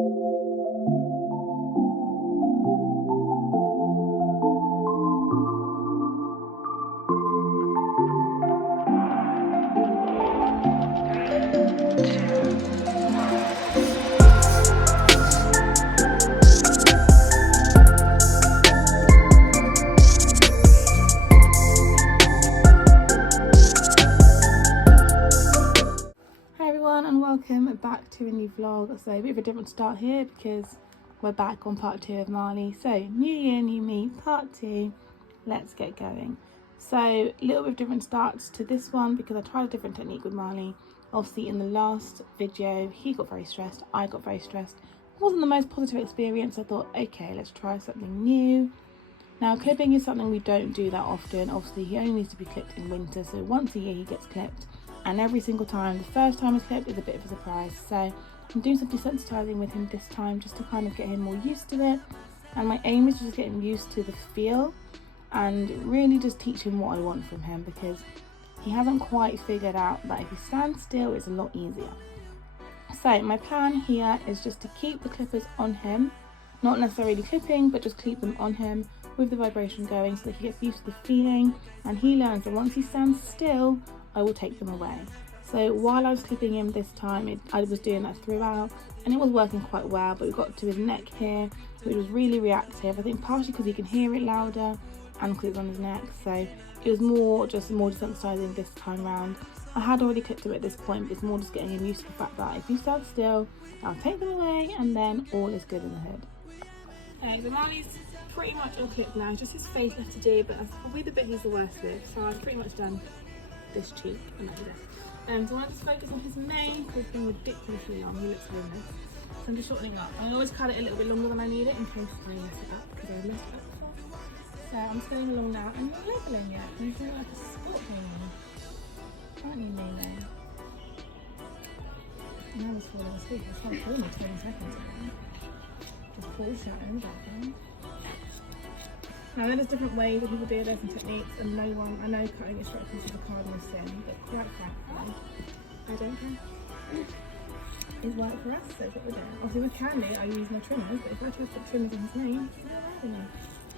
And welcome back to a new vlog. So a bit of a different start here because we're back on part 2 of Marley. So new year, new me, part 2. Let's get going. So a little bit of different starts to this one because I tried a different technique with Marley. Obviously in the last video he got very stressed, I got very stressed. It wasn't the most positive experience. I thought, okay, let's try something new. Now clipping is something we don't do that often. Obviously he only needs to be clipped in winter, so once a year he gets clipped. And every single time, the first time he's clipped is a bit of a surprise. So I'm doing some desensitizing with him this time just to kind of get him more used to it. And my aim is just getting used to the feel and really just teach him what I want from him, because he hasn't quite figured out that if he stands still, it's a lot easier. So my plan here is just to keep the clippers on him, not necessarily clipping, but just keep them on him with the vibration going so that he gets used to the feeling and he learns that once he stands still, I will take them away. So while I was clipping him this time, I was doing that throughout and it was working quite well, but we got to his neck here, which was really reactive. I think partially because you can hear it louder and because it's on his neck, so it was more desensitizing this time round. I had already clipped him at this point, but it's more just getting him used to the fact that if you stand still, I'll take them away and then all is good in the hood. Okay, so Marley's pretty much all clipped now, just his face left to do, but that's probably the bit he's the worst with, so I've pretty much done this cheek and that there. So I want to focus on his mane because it's been ridiculously long. He looks homeless. So I'm just shortening up. I always cut it a little bit longer than I need it in case I mess it up, because I messed it up before. So I'm just going along now and leveling it. And he's like a sport halo. Aren't you, Lilo? And I was falling asleep. It's like only 20 seconds ago. Just full shadow in the background. Now there's different ways that people do this and techniques, and I know cutting it straight across is a cardinal sin, but quite frankly, I don't care. It's work for us, so that's what we're doing. Obviously with Candy, I use my trimmers, but if I try to put trimmers in his name, he's not allowed in it.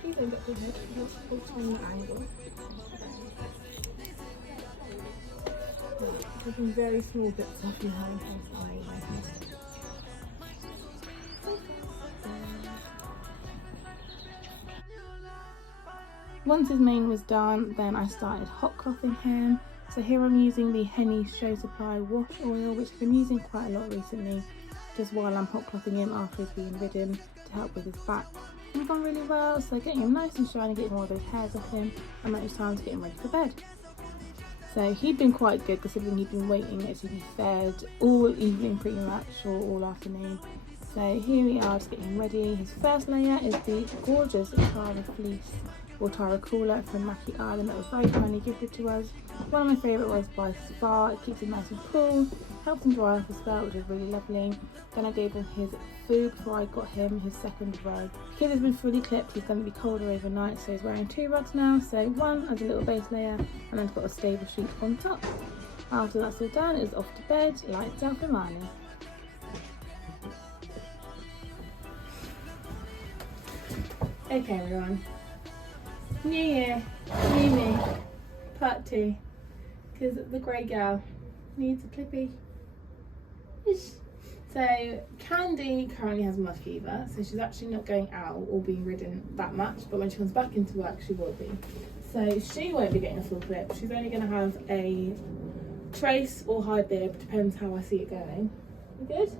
Please don't get too head, because it's on the angle. Taking very small bits off your hand, Once his mane was done, then I started hot clothing him. So here I'm using the Henny Show Supply wash oil, which I've been using quite a lot recently, just while I'm hot clothing him after he's been ridden to help with his back. And it's gone really well, so getting him nice and shiny, getting all those hairs off him, and then it's time to get him ready for bed. So he'd been quite good considering he'd been waiting to be fed all evening pretty much, or all afternoon. So here we are, just getting ready. His first layer is the gorgeous Tara fleece or Tara cooler from Mackie Island that was very kindly gifted to us. One of my favourite was by Spa. It keeps him nice and cool, helps him dry off as well, which is really lovely. Then I gave him his food before I got him his second rug. Because he's been fully clipped, he's going to be colder overnight, so he's wearing 2 rugs now. So one as a little base layer, and then he's got a stable sheet on top. After that's all done, it's off to bed, lights out for Marley. Okay everyone, new year, new me, part 2, because the grey girl needs a clippy. So Candy currently has mud fever, so she's actually not going out or being ridden that much, but when she comes back into work she will be. So she won't be getting a full clip, she's only going to have a trace or high bib, depends how I see it going. You good?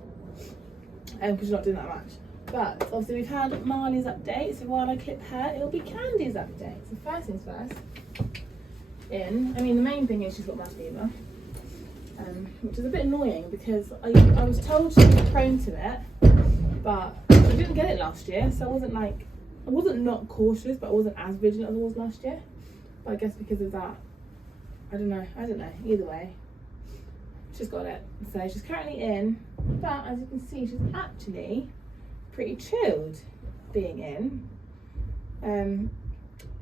Because she's not doing that much. But obviously we've had Marley's update, so while I clip her, it'll be Candy's update. So first things first, the main thing is she's got mud fever, which is a bit annoying because I was told she was prone to it, but I didn't get it last year, so I wasn't not cautious, but I wasn't as vigilant as I was last year. But I guess because of that, I don't know, either way, she's got it. So she's currently in, but as you can see, she's actually pretty chilled being in. I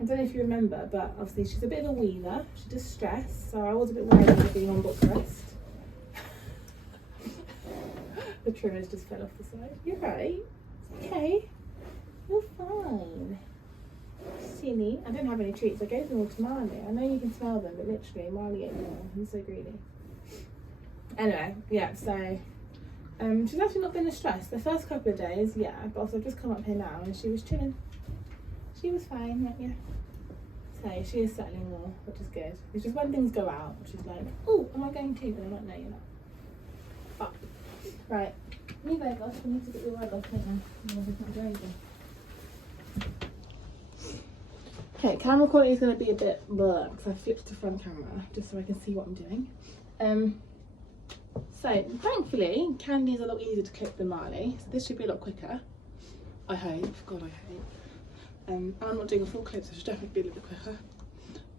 don't know if you remember, but obviously she's a bit of a wheeler. She does stress, so I was a bit worried about her being on book rest. The trimmers just fell off the side. You're right. It's okay. You're fine. Silly. I didn't have any treats. I gave them all to Marley. I know you can smell them, but literally, Marley ate them all. He's so greedy. Anyway, yeah, so she's actually not been as stressed. The first couple of days, yeah, but also I've just come up here now and she was chilling. She was fine, yeah. So she is settling more, which is good. It's just when things go out, she's like, oh, am I going to? And I'm like, no, you're not. But, right, new bed loss. We need to get your bed loss, don't we? Otherwise it's not doing anything. Okay, camera quality is going to be a bit blur because I flipped to front camera just so I can see what I'm doing. So thankfully, Candy's a lot easier to clip than Marley, so this should be a lot quicker. I hope. God, I hope. I'm not doing a full clip, so it should definitely be a little bit quicker.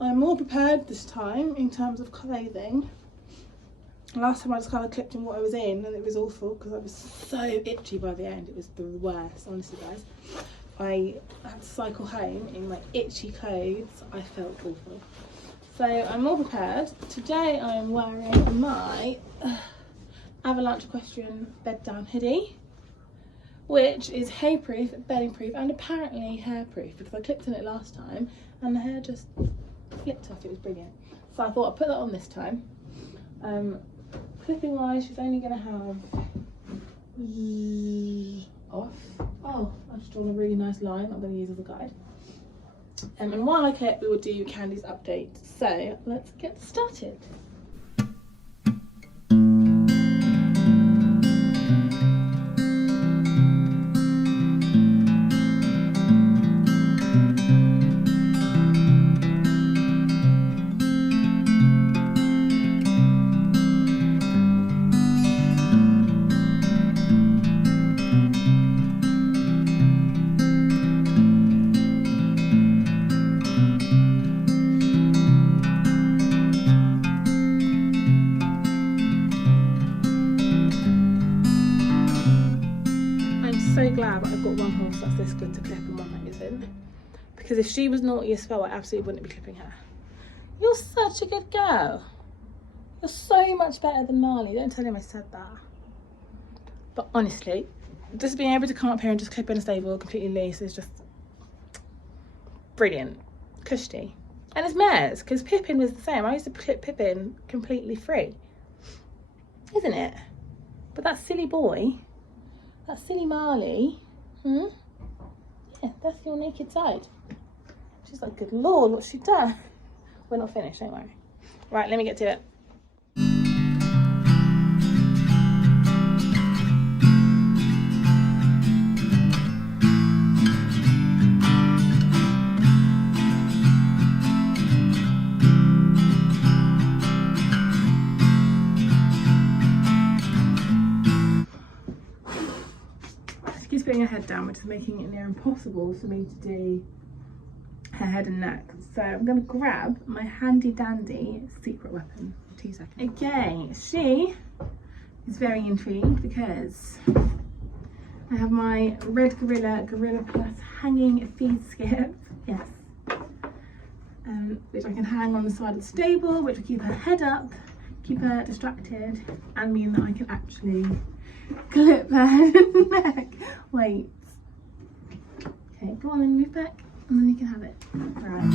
I'm more prepared this time in terms of clothing. Last time I just kind of clipped in what I was in, and it was awful because I was so itchy by the end. It was the worst, honestly, guys. I had to cycle home in like itchy clothes. I felt awful. So I'm more prepared. Today I am wearing my Avalanche Equestrian bed down hoodie, which is hay proof, bedding proof, and apparently hair proof because I clipped in it last time and the hair just flipped off. It was brilliant. So I thought I'd put that on this time. Clipping wise, she's only going to have off. Oh, I've just drawn a really nice line I'm going to use as a guide. And while I clip, we will do Candy's update. So let's get started. Glad that I've got one horse that's this good to clip and one that isn't, because if she was naughty as well, I absolutely wouldn't be clipping her. You're such a good girl. You're so much better than Marley. Don't tell him I said that. But honestly, just being able to come up here and just clip in a stable completely loose is just brilliant. Cushy. And it's mares, because Pippin was the same. I used to clip Pippin completely free, isn't it? But that silly boy, that silly Marley, yeah, that's your naked side. She's like, good lord, what's she done? We're not finished, don't worry. Right, let me get to it. She's putting her head down, which is making it near impossible for me to do her head and neck. So I'm going to grab my handy dandy secret weapon. 2 seconds. Okay, she is very intrigued because I have my red Gorilla Plus hanging feed skip. Yes. Which I can hang on the side of the stable, which will keep her head up, keep her distracted, and mean that I can actually clip her head and neck. Wait. Okay, go on then, move back, and then you can have it. Right.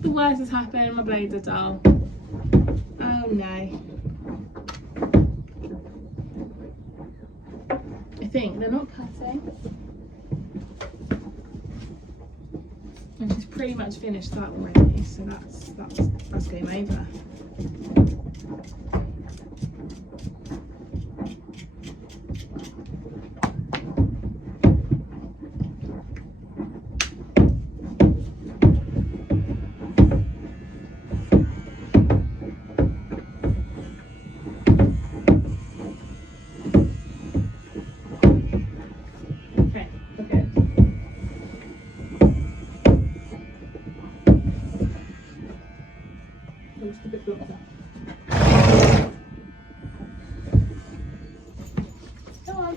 The worst has happened, my blades are dull. Oh no. I think they're not cutting. And she's pretty much finished that already, so that's game over. just a bit blocked up. Come on.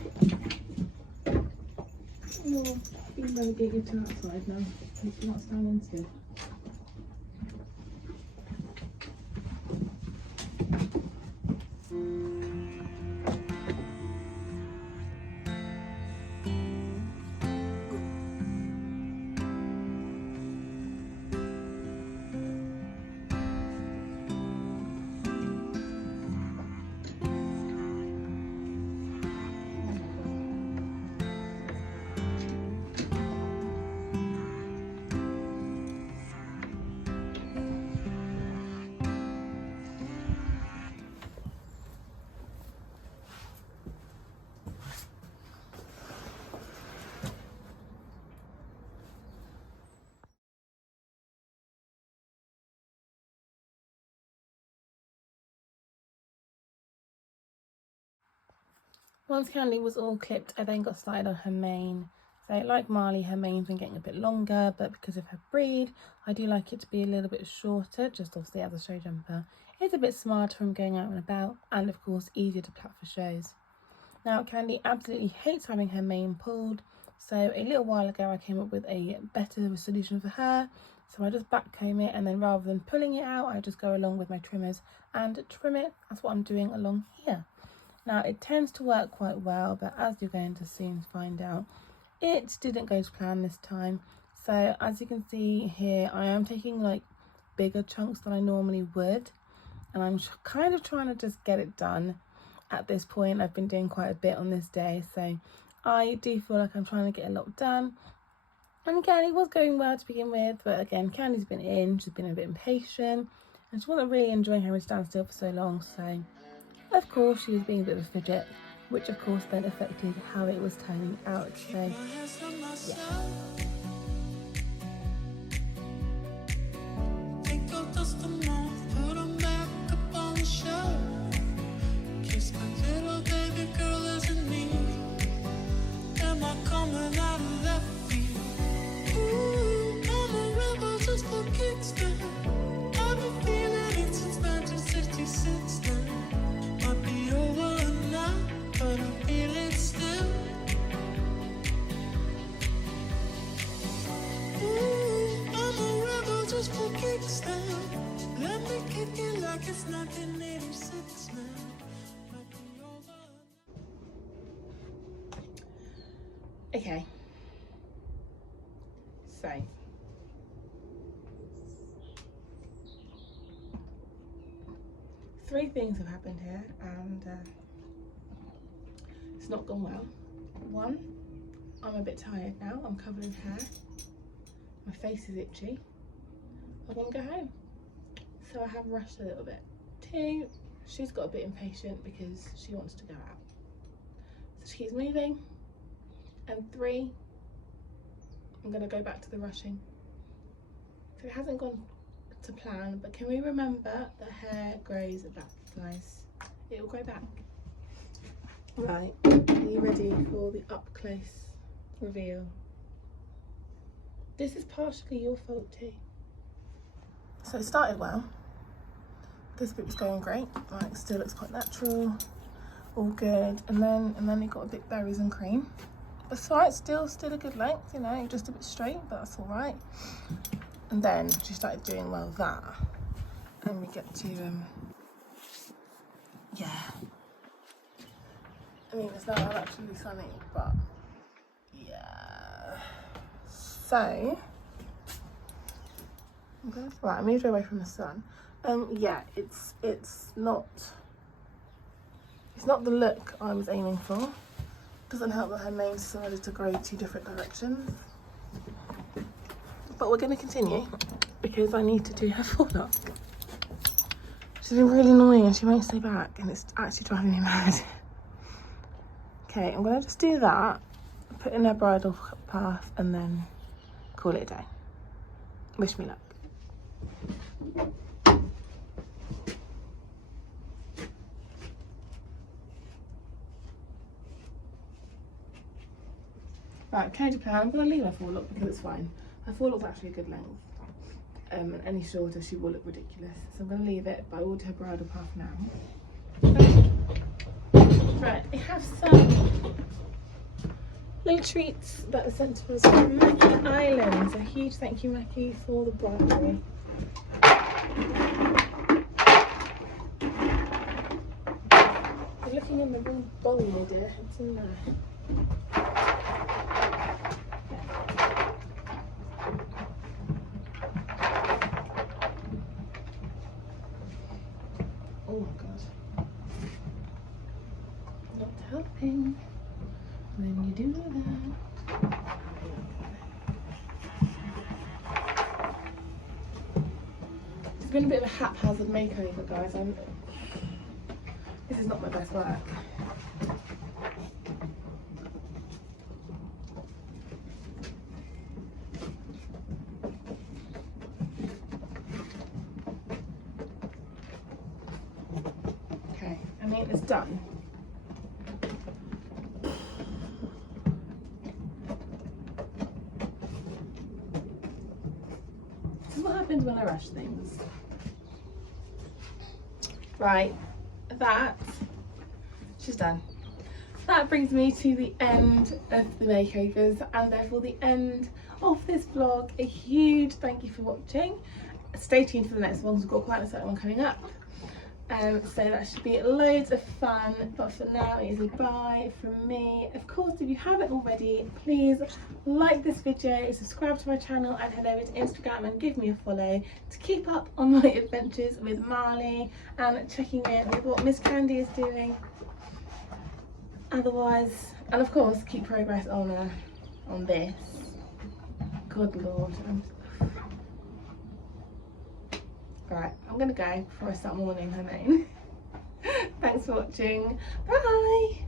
Oh, you better get you to that side now. It's not standing still. Once Candy was all clipped, I then got started on her mane. So like Marley, her mane's been getting a bit longer, but because of her breed, I do like it to be a little bit shorter, just obviously as a show jumper. It's a bit smarter from going out and about, and of course easier to plait for shows. Now Candy absolutely hates having her mane pulled, so a little while ago I came up with a better solution for her. So I just back comb it, and then rather than pulling it out, I just go along with my trimmers and trim it. That's what I'm doing along here. Now it tends to work quite well, but as you're going to soon find out, it didn't go to plan this time. So as you can see here, I am taking like bigger chunks than I normally would, and I'm kind of trying to just get it done. At this point, I've been doing quite a bit on this day, so I do feel like I'm trying to get a lot done. And again, it was going well to begin with, but again, Candy's been in, she's been a bit impatient, and she wasn't really enjoying having to stand still for so long, so of course she was being a bit of a fidget, which of course then affected how it was turning out. So yeah. Okay, so three things have happened here, and it's not gone well. One, I'm a bit tired now, I'm covered in hair, my face is itchy, I want to go home, so I have rushed a little bit. Two, she's got a bit impatient because she wants to go out, so she keeps moving. And three, I'm going to go back to the rushing. So it hasn't gone to plan, but can we remember that hair grows back, guys? It will grow back. Right, are you ready for the up close reveal? This is partially your fault too. So it started well. This bit was going great, like still looks quite natural, all good. And then it got a bit berries and cream. That's all right, still a good length, you know, just a bit straight, but that's all right. And then she started doing well that, and we get to yeah. I mean, it's not actually sunny, but yeah. So okay, right, I moved away from the sun. Yeah, it's not the look I was aiming for. Doesn't help that her mane decided to grow two different directions. But we're going to continue because I need to do her full look. She's been really annoying and she won't stay back, and it's actually driving me mad. Okay, I'm going to just do that, put in her bridal path, and then call it a day. Wish me luck. Right, change of plan. I'm going to leave her full look because it's fine. Her full look's actually a good length. and any shorter she will look ridiculous. So I'm going to leave it, but I will do her bridal path now. Right, I have some little treats that were sent to us from Mackie Island. So a huge thank you, Mackie, for the bridal. You're looking in the wrong bowl, my dear. It's in there. Oh my god. Not helping when you do that. It's been a bit of a haphazard makeover, guys. This is not my best work. Okay, I mean it's done. This is what happens when I rush things. Right, she's done. That brings me to the end of the makeovers and therefore the end of this vlog. A huge thank you for watching. Stay tuned for the next ones. We've got quite an exciting one coming up. So that should be loads of fun, but for now it is a bye from me. Of course, if you haven't already, please like this video, subscribe to my channel and head over to Instagram and give me a follow to keep up on my adventures with Marley and checking in with what Miss Candy is doing. Otherwise, and of course, keep progress on this. God Lord. Right, I'm gonna go before I start mourning her name. Thanks for watching. Bye!